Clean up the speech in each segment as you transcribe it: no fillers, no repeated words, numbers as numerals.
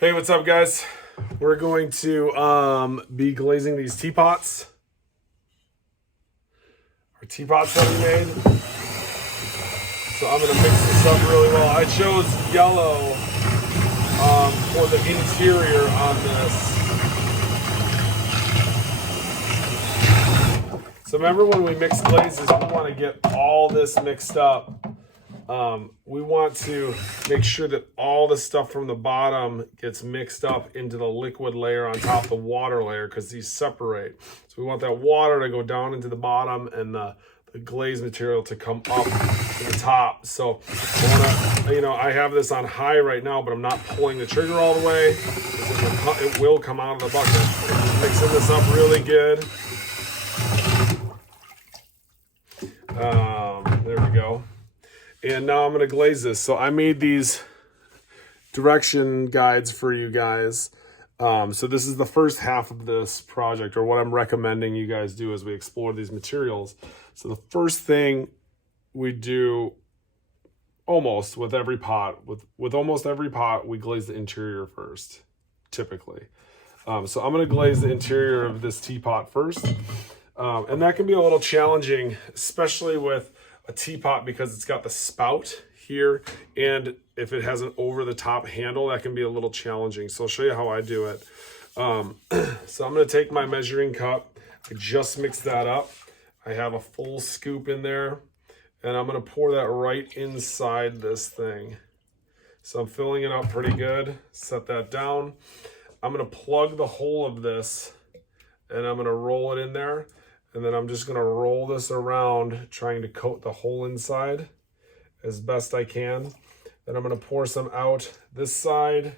Hey, what's up, guys? We're going to be glazing these teapots. Our teapots that we made. So I'm going to mix this up really well. I chose yellow for the interior on this. So remember when we mix glazes, we want to get all this mixed up. We want to make sure that all the stuff from the bottom gets mixed up into the liquid layer on top of the water layer, because these separate. So we want that water to go down into the bottom and the glaze material to come up to the top. So I have this on high right now, but I'm not pulling the trigger all the way. It will come out of the bucket. Just mixing this up really good. There we go. And now I'm going to glaze this. So I made these direction guides for you guys. So this is the first half of this project, or what I'm recommending you guys do as we explore these materials. So the first thing we do almost with every pot, with almost every pot, we glaze the interior first, typically. So I'm going to glaze the interior of this teapot first. And that can be a little challenging, especially with a teapot, because it's got the spout here, and if it has an over-the-top handle, that can be a little challenging. So I'll show you how I do it. So I'm going to take my measuring cup. I just mixed that up. I have a full scoop in there, and I'm going to pour that right inside this thing. So I'm filling it up pretty good. Set that down. I'm going to plug the hole of this, and I'm going to roll it in there. And then I'm just going to roll this around, trying to coat the whole inside as best I can. Then I'm going to pour some out this side.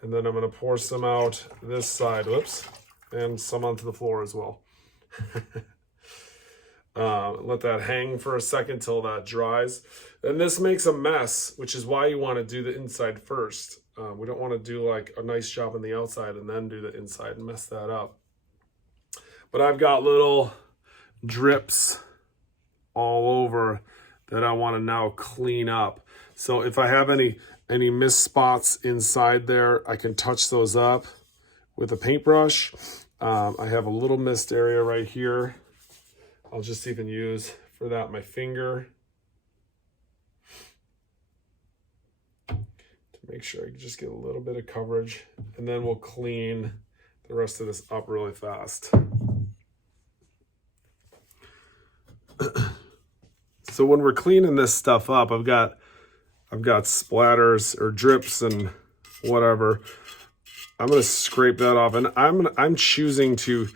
And then I'm going to pour some out this side. Whoops. And some onto the floor as well. Let that hang for a second till that dries. And this makes a mess, which is why you want to do the inside first. We don't want to do like a nice job on the outside and then do the inside and mess that up. But I've got little drips all over that I want to now clean up. So if I have any missed spots inside there, I can touch those up with a paintbrush. I have a little missed area right here. I'll just even use for that my finger to make sure I can just get a little bit of coverage, and then we'll clean the rest of this up really fast. So when we're cleaning this stuff up, I've got splatters or drips and whatever. I'm gonna scrape that off, and I'm choosing to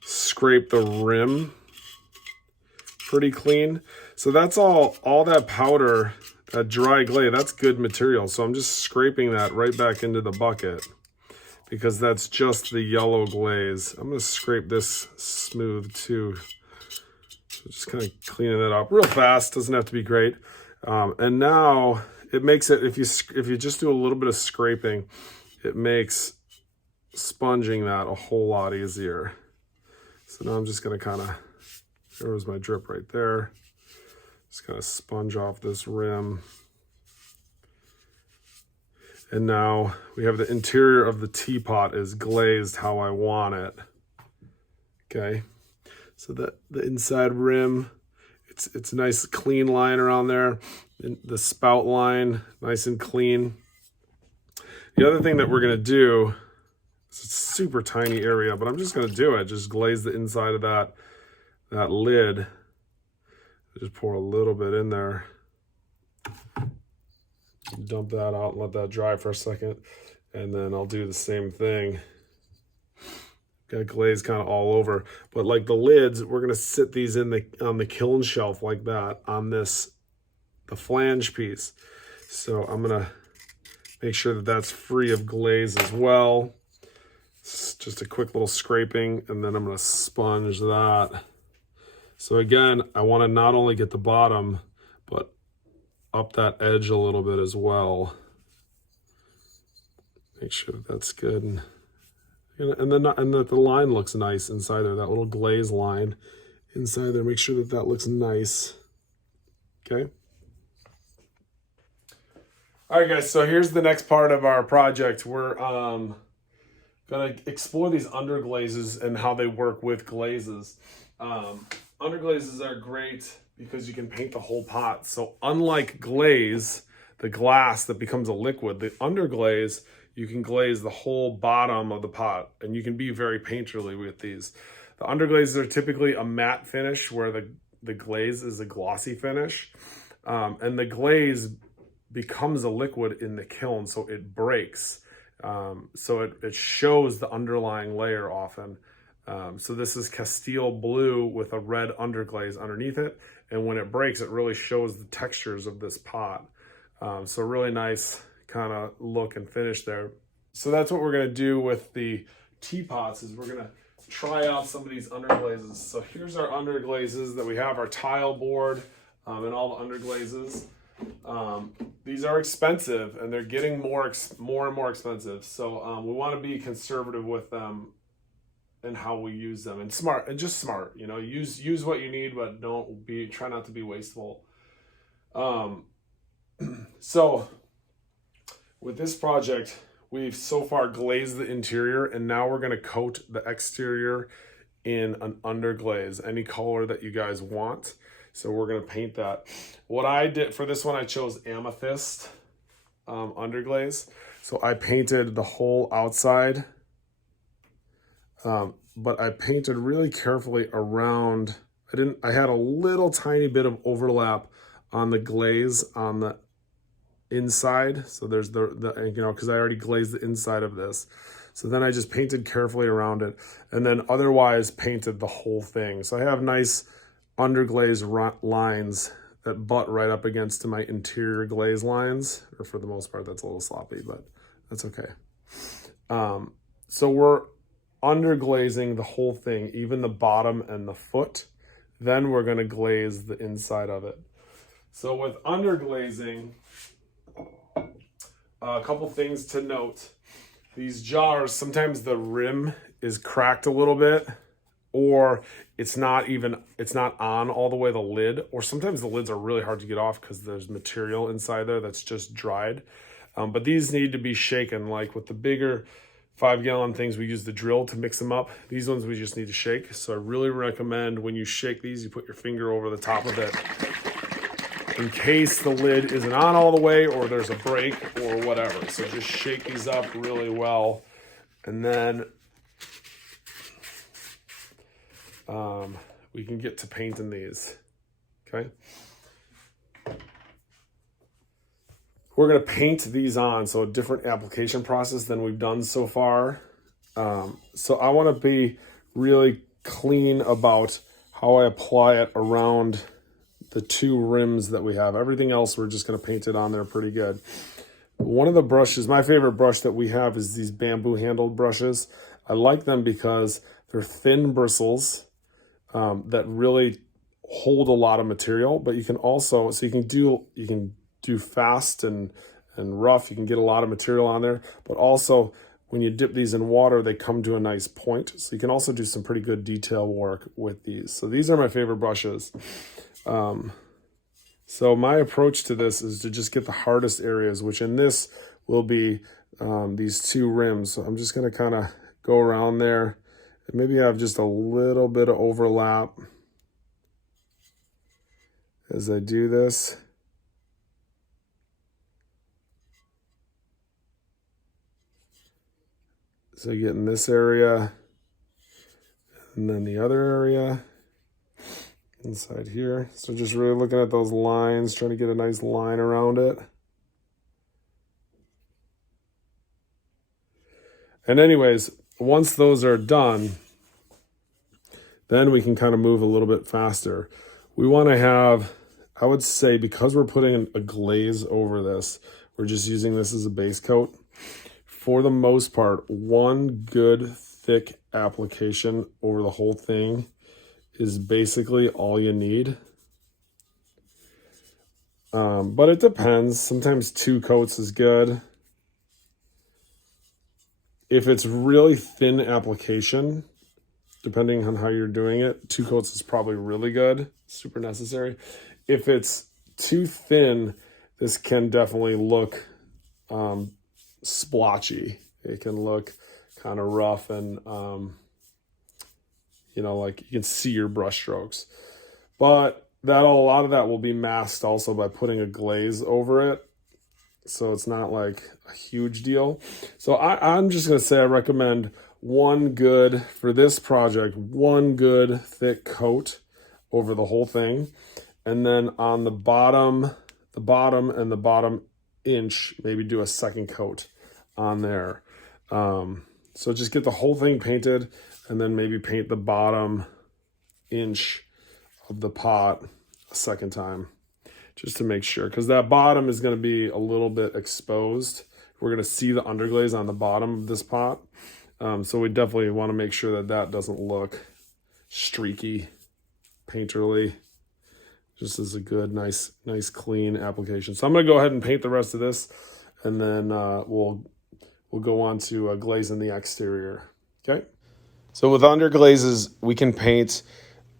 scrape the rim pretty clean. So that's all that powder, that dry glaze, that's good material. So I'm just scraping that right back into the bucket, because that's just the yellow glaze. I'm gonna scrape this smooth too. So just kind of cleaning it up real fast, doesn't have to be great. And now it makes it, if you just do a little bit of scraping, it makes sponging that a whole lot easier. So now I'm just gonna kind of, there was my drip right there. Just kind of sponge off this rim. And now we have the interior of the teapot is glazed how I want it. Okay. So the inside rim, it's a nice clean line around there. And the spout line, nice and clean. The other thing that we're gonna do, it's a super tiny area, but I'm just gonna do it. Just glaze the inside of that lid. Just pour a little bit in there. Dump that out and let that dry for a second. And then I'll do the same thing. Got glaze kind of all over, but like the lids, we're gonna sit these on the kiln shelf like that on the flange piece. So I'm gonna make sure that that's free of glaze as well. It's just a quick little scraping, and then I'm gonna sponge that. So again, I want to not only get the bottom, but up that edge a little bit as well. Make sure that that's good. And that the line looks nice inside there, that little glaze line inside there. Make sure that that looks nice. Okay. All right, guys, so here's the next part of our project. We're gonna explore these underglazes and how they work with glazes. Underglazes are great because you can paint the whole pot. So unlike glaze, the glass that becomes a liquid, the underglaze, you can glaze the whole bottom of the pot, and you can be very painterly with these. The underglazes are typically a matte finish where the glaze is a glossy finish, and the glaze becomes a liquid in the kiln, so it breaks. So it shows the underlying layer often. So this is Castile blue with a red underglaze underneath it. And when it breaks, it really shows the textures of this pot. So really nice kind of look and finish there. So that's what we're gonna do with the teapots, is we're gonna try out some of these underglazes. So here's our underglazes that we have, our tile board and all the underglazes. These are expensive, and they're getting more and more expensive. So we want to be conservative with them and how we use them, and smart, and just smart. You know, use what you need, but try not to be wasteful. So with this project, we've so far glazed the interior, and now we're going to coat the exterior in an underglaze, any color that you guys want. So we're going to paint that. What I did for this one, I chose amethyst underglaze. So I painted the whole outside, but I painted really carefully around. I had a little tiny bit of overlap on the glaze on the inside. So there's because I already glazed the inside of this. So then I just painted carefully around it, and then otherwise painted the whole thing. So I have nice underglaze lines that butt right up against my interior glaze lines, or for the most part, that's a little sloppy, but that's okay. So we're underglazing the whole thing, even the bottom and the foot. Then we're going to glaze the inside of it. So with underglazing, a couple things to note. These jars, sometimes the rim is cracked a little bit, or it's not on all the way, the lid, or sometimes the lids are really hard to get off because there's material inside there that's just dried. But these need to be shaken. Like with the bigger 5-gallon things, we use the drill to mix them up. These ones we just need to shake. So I really recommend when you shake these, you put your finger over the top of it in case the lid isn't on all the way or there's a break or whatever. So just shake these up really well, and then we can get to painting these. Okay. We're going to paint these on, so a different application process than we've done so far. So I want to be really clean about how I apply it around the two rims that we have. Everything else, we're just going to paint it on there pretty good. One of the brushes, my favorite brush that we have is these bamboo handled brushes. I like them because they're thin bristles that really hold a lot of material, but you can also, so you can do fast and rough. You can get a lot of material on there, but also when you dip these in water, they come to a nice point. So you can also do some pretty good detail work with these. So these are my favorite brushes. So my approach to this is to just get the hardest areas, which in this will be these two rims. So I'm just going to kind of go around there and maybe have just a little bit of overlap as I do this. So you get in this area, and then the other area inside here. So just really looking at those lines, trying to get a nice line around it. And anyways, once those are done, then we can kind of move a little bit faster. We want to have, I would say, because we're putting a glaze over this, we're just using this as a base coat. For the most part, one good thick application over the whole thing is basically all you need. But it depends. Sometimes 2 coats is good. If it's really thin application, depending on how you're doing it, 2 coats is probably really good, super necessary. If it's too thin, this can definitely look splotchy. It can look kind of rough and, you know, like you can see your brush strokes. But a lot of that will be masked also by putting a glaze over it. So it's not like a huge deal. So I'm just going to say I recommend for this project, one good thick coat over the whole thing. And then on the bottom and the bottom inch, maybe do a second coat on there. So just get the whole thing painted and then maybe paint the bottom inch of the pot a second time, just to make sure, because that bottom is going to be a little bit exposed. We're going to see the underglaze on the bottom of this pot. So we definitely want to make sure that doesn't look streaky, painterly. Just as a good, nice clean application. So I'm going to go ahead and paint the rest of this, and then we'll go on to glazing the exterior. Okay. So with underglazes, we can paint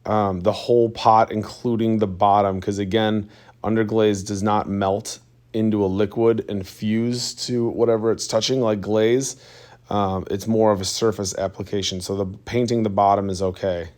the whole pot, including the bottom, because again, underglaze does not melt into a liquid and fuse to whatever it's touching like glaze. It's more of a surface application. So painting the bottom is okay.